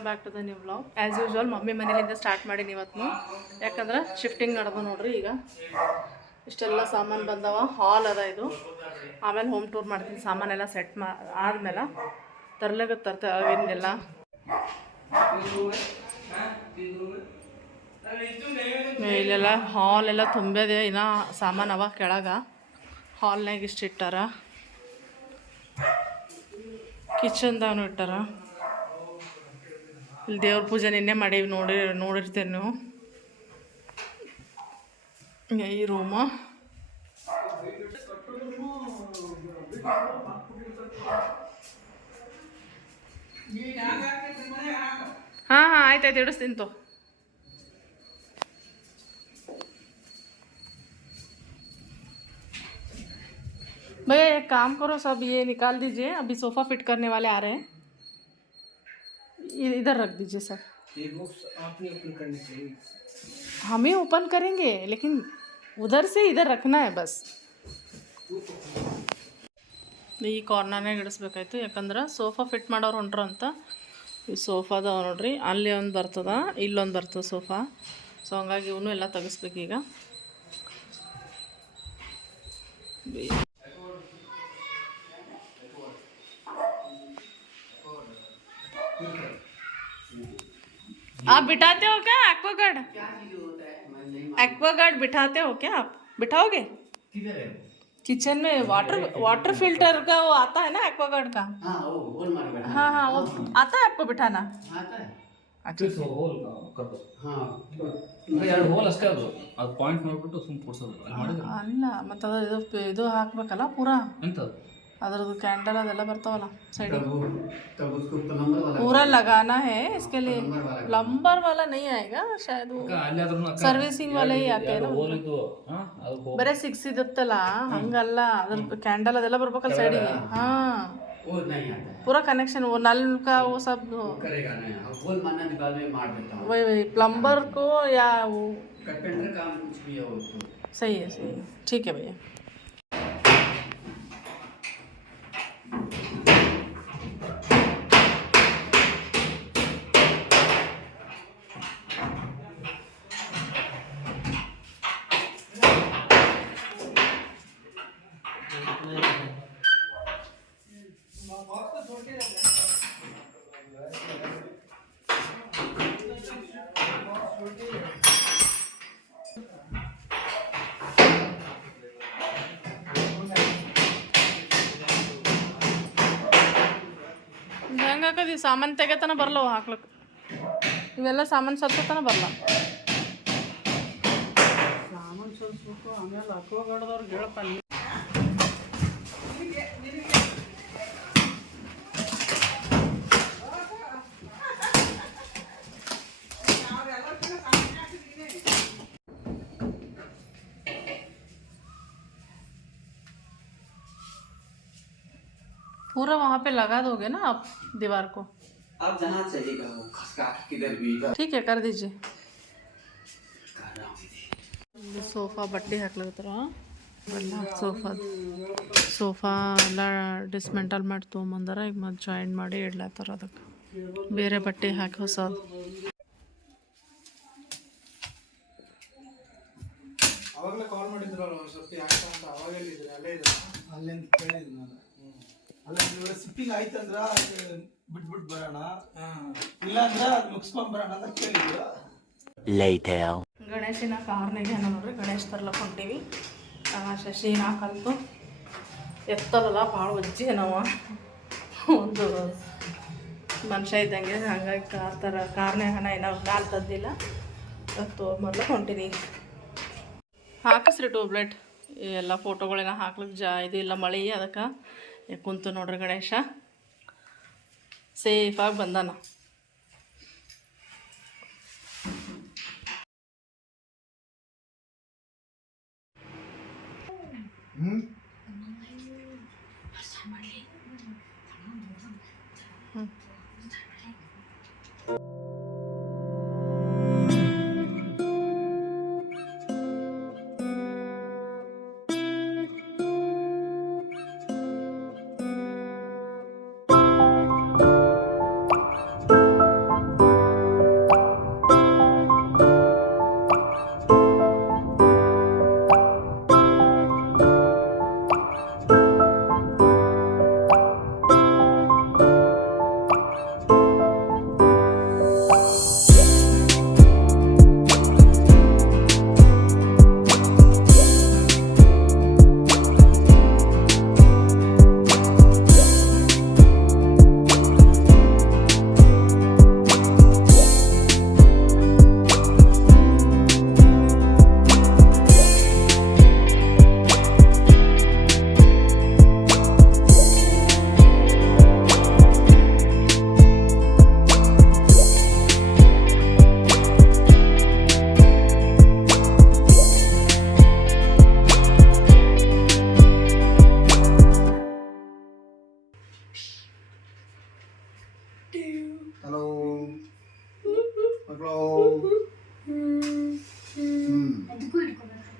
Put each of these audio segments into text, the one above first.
Welcome back to the new blog as usual mummy ಮನೇಲಿಂದ start ಮಾಡೀನಿ ಇವತ್ತು ಯಾಕಂದ್ರೆ shifting ನಡೆದು ನೋಡ್ರಿ ಈಗ. ಇಷ್ಟೆಲ್ಲ ಸಾಮಾನು ಬಂದವ. ಹಾಲ್ ಅದ ಇದು. ಆಮೇಲೆ ಹೋಮ್ ಟೂರ್ ಮಾಡ್ತೀನಿ. ಸಾಮಾನೆಲ್ಲ ಸೆಟ್ ಮಾ ಆದ್ಮೇಲೆ ತರ್ಲಾಗ ಅವಿಂದೆಲ್ಲ ಇಲ್ಲೆಲ್ಲ ಹಾಲ್ ಎಲ್ಲ ತುಂಬಿದೆ ಇನ್ನು ಸಾಮಾನು ಅವ ಕೆಳಗ. ಹಾಲ್ನಾಗ ಇಷ್ಟು ಇಟ್ಟಾರ. ಕಿಚನ್ದಾಗೂ ಇಟ್ಟಾರ. ಇಲ್ಲಿ ದೇವ್ರ ಪೂಜೆ ನಿನ್ನೆ ಮಾಡೀವಿ ನೋಡಿ ನೋಡಿರ್ತೀರಿ ನೀವು ಈ ರೂಮು हाँ हाँ ಆಯ್ತು ಆಯ್ತು ಇಡಿಸ್ತೀನಿ ತೋ भैया एक काम करो सब ये निकाल दीजिए अभी सोफ़ा फिट करने वाले आ रहे हैं इ- इधर रख दीजिए सर ये बॉक्स आपने ओपन करने चाहिए हम ही ओपन करेंगे लेकिन उधर से इधर रखना है बस ಈ ಕಾರ್ನರ್ನಾಗ ಇಡಿಸ್ಬೇಕಾಯ್ತು ಯಾಕಂದ್ರೆ ಸೋಫಾ ಫಿಟ್ ಮಾಡೋರು ಹೊಂಟ್ರು ಅಂತ ಈ ಸೋಫಾದ ನೋಡ್ರಿ ಅಲ್ಲಿ ಒಂದು ಬರ್ತದ ಇಲ್ಲೊಂದು ಬರ್ತದೆ ಸೋಫಾ ಸೊ ಹಂಗಾಗಿ ಇವನು ಎಲ್ಲ ತೆಗಿಸ್ಬೇಕೀಗ आप बिठाते हो क्या एक्वागार्ड एक्वागार्ड बिठाते हो क्या आप बिठाओगे किधर है किचन में वाटर वाटर फिल्टर का वो आता है ना एक्वागार्ड का हाँ वो होल मार बैठा हाँ हाँ वो आता है आपको बिठाना आता है अच्छा ಹೋಲ್ ಕರ್ದು हाँ ಎರಡು ಹೋಲ್ ಅಷ್ಟೇ ಅದು ಅದು ಪಾಯಿಂಟ್ ನೋಡ್ಬಿಟ್ಟು ಸುಮ್ಮನೆ ಕೊಡ್ಸೋದು ಅಲ್ಲಿ ಮಾಡಿದ್ರೆ ಅಲ್ಲ ಮತ್ತು ಅದು ಇದು ಇದು ಹಾಕ್ಬೇಕಲ್ಲ ಪೂರಾ ಎಂತದು ಅದ್ರದ್ದು ಕ್ಯಾಂಡಲ್ ಅದೆಲ್ಲ ಬರ್ತಾವಲ್ಲ ಸೈಡ್ तब वो तब उसको प्लम्बर वाला पूरा लगाना है इसके लिए प्लम्बर वाला प्लम्बर वाला नहीं आएगा शायद वो ಅಕ್ಕ ಅಲ್ಲಿ ಆದ್ರೂ ಸರ್ವಿಸಿಂಗ್ ವಾಲೆ ಆತೆ ಹೋಲ್ ಇದು ಹಾಂ ಅದು ಹೋಲ್ ಬರೀ ಸಿಕ್ಸ್ ಇರುತ್ತಲ್ಲ ಹಂಗಲ್ಲ ಅದ್ರ ಕ್ಯಾಂಡಲ್ ಅದೆಲ್ಲ ಬರ್ಬೇಕಲ್ಲ ಸೈಡಿಗೆ ಹಾ वो नहीं आता है पूरा कनेक्शन वो नल का वो सब वो करेगा नहीं अब होल मारना निकाल में मार देता हूँ वही वही प्लम्बर को या वो कारपेंटर काम कुछ भी है वो तो सही है सही है ठीक है भैया ಹೆಂಗೆ ಹಾಕೋದು ಸಾಮಾನು ತೆಗೆತನ ಬರಲ್ಲ ಹಾಕ್ಲಿಕ್ಕೆ. ಇವೆಲ್ಲ ಸಾಮಾನು ಸತ್ತತನ ಬರಲ್ಲ ಸಾಮಾನು ಸ್ವಲ್ಪ ಆಮೇಲೆ ಅಕ್ವಾಗಾರ್ಡ್ದವ್ರಿಗೆ ಹೇಳಪ್ಪ, ನೀ पूरा वहाँ पे लगा दोगे ना आप दीवार को अब जहाँ चाहिएगा वो खसका किधर भी इधर ठीक है कर दीजिए कर रहा हूँ दीदी ಇಲ್ಲಿ ಸೋಫಾ ಬಟ್ಟೆ ಹಾಕ್ಲತ್ತಾರ ಎಲ್ಲ ಸೋಫಾ ಸೋಫಾ ಎಲ್ಲ ಡಿಸ್ಮೆಂಟಲ್ ಮಾಡಿ ತೊಗೊಂಬಂದಾರ ಈಗ ಮತ್ತೆ ಜಾಯಿನ್ ಮಾಡಿ ಇಡ್ಲತ್ತಾರ ಅದಕ್ಕೆ ಬೇರೆ ಬಟ್ಟೆ ಹಾಕಿ ಹೊಸದು ಅವಾಗಲೇ ಕಾಲ್ ಮಾಡಿದ್ರಲ್ಲ ಒಂದು ಸ್ವಲ್ಪ ಯಾಕೆ ಅಂತ ಅವಾಗ ಎಲ್ಲಿದ್ರಿ ಅಲ್ಲೇ ಅಲ್ಲ ಸಿಪ್ಪಿಂಗ್ ಆಯ್ತಂದ್ರ ಬಿಟ್ಬಿಟ್ಟು ಬರೋಣ. ಇಲ್ಲ ಅಂದ್ರೆ ಅದು ಮುಗಿಸ್ಕೊಂಡ್ ಬರೋಣ ಅಂತ ಕೇಳಿದ್ರು. ಗಣೇಶನ ಕಾರ್ನಿಗೆ ನೋಡ್ರಿ ಗಣೇಶ್ ತರ್ಲಕ್ ಹೊಂಟೀವಿ. ಆ, ಶಶಿ ನಾ ಕಲ್ತು. ಎತ್ತಲ್ಲ ಭಾಳ ಒಜ್ಜಿ ಏನವ. ಒಂದು ಮನುಷ್ಯ ಇದ್ದಂಗೆ ಹಂಗಾಗಿ ಕಾರ್ ಥರ ಕಾರ್ನೇ ಹಣ ಏನೋ ಕಾಲ್ ತದ್ದಿಲ್ಲ ತೊಗೊಂಬರ್ಲಕ್ಕೆ ಹೊಂಟೀನಿ ಹಾಕಿಸ್ರಿ ಟ್ಯೂಬ್ಲೆಟ್. ಎಲ್ಲ ಫೋಟೋಗಳನ್ನ ಹಾಕ್ಲಿಕ್ಕೆ ಜಾ ಇದು ಇಲ್ಲ ಮಳೆ ಅದಕ್ಕೆ. ಕುಂತು ನೋಡ್ರಿ ಗಣೇಶ. ಸೇಫಾಗಿ ಬಂದಾನ.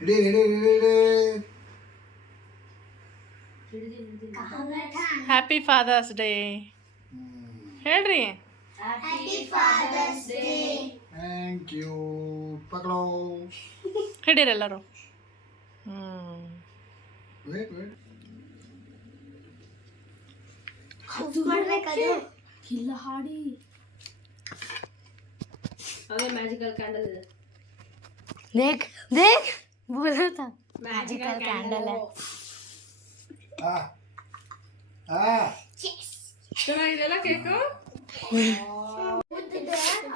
ಇಡೀ ಇಡೀ ಇಡೀ ಇಡೀ ಹ್ಯಾಪಿ ಫಾದರ್ಸ್ ಡೇ ಹೇಳ್ರಿ ಥ್ಯಾಂಕ್ ಯು ಪಕಡೋ ಹಿಡೀರಿ ಎಲ್ಲರೂ ಹ್ಞೂ ವೇಟ್ ವೇಟ್ ಇಲ್ಲ ಹಾಡಿ ಅದೇ ಮ್ಯಾಜಿಕಲ್ ಕ್ಯಾಂಡಲ್ ಇದೆ देख देख बोला था मैजिकल कैंडल है ಆ ಆ ಚೆನ್ನಾಗಿದೆಯಲ್ಲ ಕೇಕು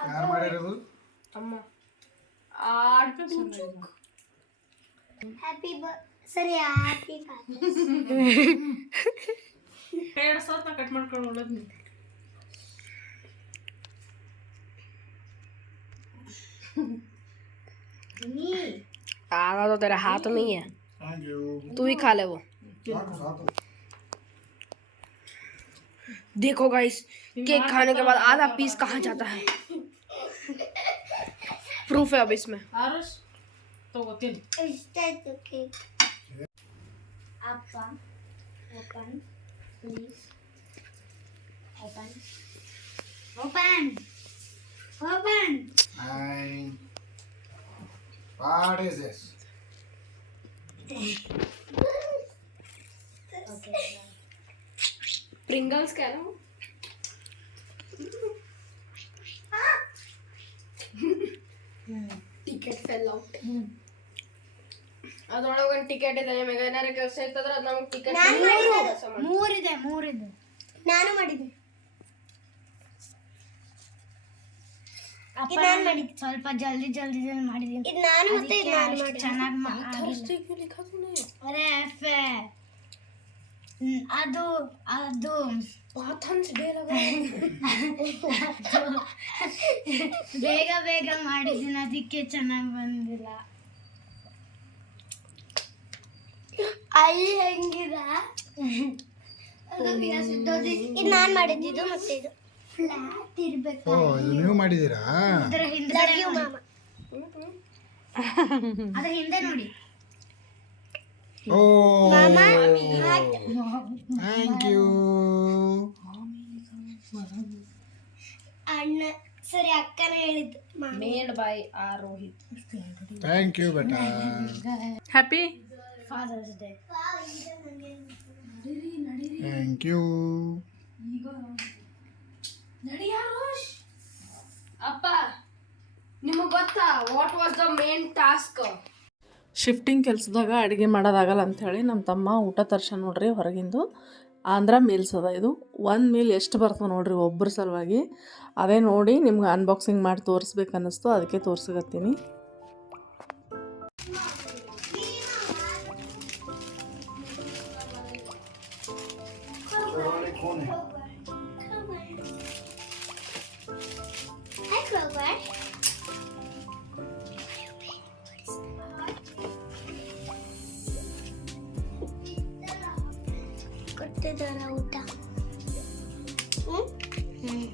ಯಾರು ಮಾಡಿರೋದು हैप्पी सॉरी हैप्पी ಎರಡು ಸಾವಿರ ಕಟ್ ಮಾಡ್ಕೊಂಡು ಒಳ್ಳೇದು ನೀವು ताला तो तेरे हाथ में ही है। तू ही खा ले वो। देखो गाइस केक खाने के बाद आधा पीस कहाँ जाता है? प्रूफ है अब इसमें। Open open open What is this? Okay. Pringles क्या ना ಟಿಕೆಟ್ ಫೆಲ್ ಔಟ್ ಅದ್ರೊಳಗೆ ಒಂದು ಟಿಕೆಟ್ ಇದೆ ನಿಮಗೆ ಏನಾರ ಕೆಲಸ ಇತ್ತಂದ್ರೆ ಅದು ನಮಗೆ ಟಿಕೆಟ್ ಮೂರಿದೆ ಮೂರಿದೆ ನಾನು ಮಾಡಿದ್ದೆ ನಾನು ಮಾಡಿದ್ದೆ ಸ್ವಲ್ಪ ಜಲ್ದಿ ಜಲ್ದಿ ಜಲ್ದಿ ಮಾಡಿದ್ದೀನಿ ಇದು ನಾನು ಮತ್ತೆ ಚೆನ್ನಾಗಿ ಅರೆ ಎಫ್ ಅದು ಅದು ಬೇಗ ಬೇಗ ಮಾಡಿದ್ದೀನಿ ಅದಕ್ಕೆ ಚೆನ್ನಾಗಿ ಬಂದಿಲ್ಲ ಅಲ್ಲಿ ಹೆಂಗಿದ ಇದು ನಾನು ಮಾಡಿದ್ದು ಮತ್ತೆ ಇದು ಫ್ಲಾಟ್ ಇರ್ಬೇಕು? ಓ ಇದು ನೀವು ಮಾಡಿದ್ದೀರಾ? ಅದರ ಹಿಂದೆ ಅದರ ಹಿಂದೆ ನೋಡಿ. ಓ. ಥ್ಯಾಂಕ್ ಯು ಅಣ್ಣ ಸರಿ ಅಕ್ಕನ ಹೇಳಿದ್ದು. Made by Rohit. Thank you Beti. Happy father's day thank you ಅಪ್ಪ, ನಿಮಗೆ ಗೊತ್ತಾ? What was the main task shifting ಕೆಲಸದಾಗ ಅಡುಗೆ ಮಾಡೋದಾಗಲ್ಲ ಅಂಥೇಳಿ ನಮ್ಮ ತಮ್ಮ ಊಟ ತರ್ಸ ನೋಡ್ರಿ ಹೊರಗಿಂದು. ಆಂಧ್ರ ಮೀಲ್ಸ್ ಅದ ಇದು. ಒಂದು ಮೀಲ್ ಎಷ್ಟು ಬರ್ತದೆ ನೋಡ್ರಿ ಒಬ್ಬರ ಸಲುವಾಗಿ. ಅದೇ ನೋಡಿ ನಿಮ್ಗೆ ಅನ್ಬಾಕ್ಸಿಂಗ್ ಮಾಡಿ ತೋರಿಸ್ಬೇಕು ಅನ್ನಿಸ್ತು ಅದಕ್ಕೆ ತೋರ್ಸಕತ್ತೀನಿ. Itu darah udang. Hmm? Hmm.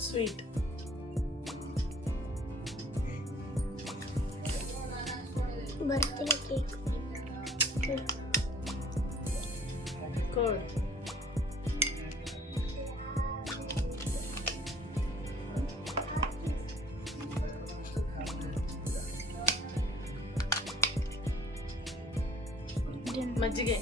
Sweet. birthday cake. Good. Good. ಮಜ್ಜಿಗೆ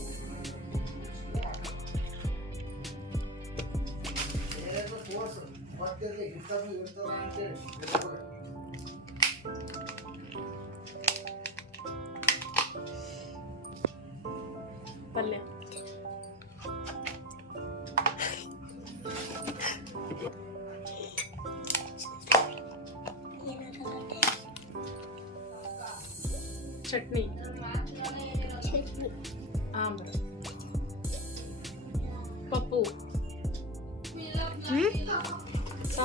ಪಲ್ಯ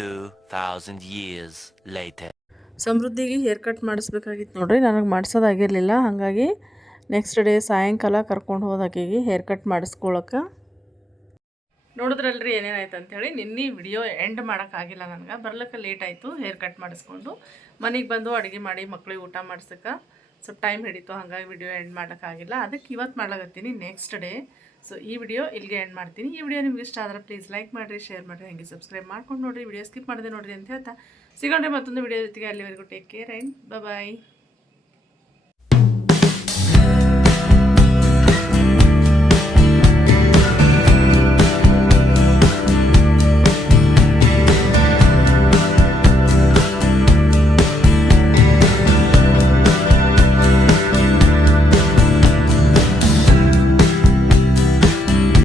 Two thousand years later. ಸಮೃದ್ಧಿಗೆ ಹೇರ್ ಕಟ್ ಮಾಡಿಸ್ಬೇಕಾಗಿತ್ತು ನೋಡ್ರಿ, ನನಗೆ ಮಾಡಿಸೋದಾಗಿರಲಿಲ್ಲ, ಹಾಗಾಗಿ ನೆಕ್ಸ್ಟ್ ಡೇ ಸಾಯಂಕಾಲ ಕರ್ಕೊಂಡು ಹೋದಾಕಿಗೆ ಹೇರ್ ಕಟ್ ಮಾಡಿಸ್ಕೊಳಕ್ಕೆ ನೋಡಿದ್ರಲ್ರಿ ಏನೇನಾಯ್ತು ಅಂಥೇಳಿ ನಿನ್ನೆ ವಿಡಿಯೋ ಎಂಡ್ ಮಾಡೋಕ್ಕಾಗಿಲ್ಲ ನನಗೆ, ಬರ್ಲಿಕ್ಕೆ ಲೇಟ್ ಆಯಿತು ಹೇರ್ ಕಟ್ ಮಾಡಿಸ್ಕೊಂಡು. ಮನೆಗೆ ಬಂದು ಅಡುಗೆ ಮಾಡಿ ಮಕ್ಳಿಗೆ ಊಟ ಮಾಡ್ಸಕ್ಕೆ ಸ್ವಲ್ಪ ಟೈಮ್ ಹಿಡಿತು, ಹಾಗಾಗಿ ವಿಡಿಯೋ ಎಂಡ್ ಮಾಡೋಕ್ಕಾಗಿಲ್ಲ ಅದಕ್ಕೆ ಇವತ್ತು ಮಾಡ್ಲಾಗತ್ತೀನಿ ನೆಕ್ಸ್ಟ್ ಡೇ ಸೊ ಈ ವಿಡಿಯೋ ಇಲ್ಲಿಗೆ ಎಂಡ್ ಮಾಡ್ತೀನಿ. ಈ ವಿಡಿಯೋ ನಿಮ್ಗೆ ಇಷ್ಟ ಆದರೆ ಪ್ಲೀಸ್ ಲೈಕ್ ಮಾಡಿರಿ ಶೇರ್ ಮಾಡಿರಿ, ಹಾಗೆ ಸಬ್ಸ್ಕ್ರೈಬ್ ಮಾಡ್ಕೊಂಡು ನೋಡಿರಿ. ವಿಡಿಯೋ ಸ್ಕಿಪ್ ಮಾಡಿದೆ ನೋಡಿರಿ ಅಂತ ಹೇಳ್ತಾ. ಸಿಗೋಣ ಮತ್ತೊಂದು ವಿಡಿಯೋ ಜೊತೆಗೆ. ಅಲ್ಲಿವರೆಗೂ ಟೇಕ್ ಕೇರ್ ಆ್ಯಂಡ್ ಬಾಯ್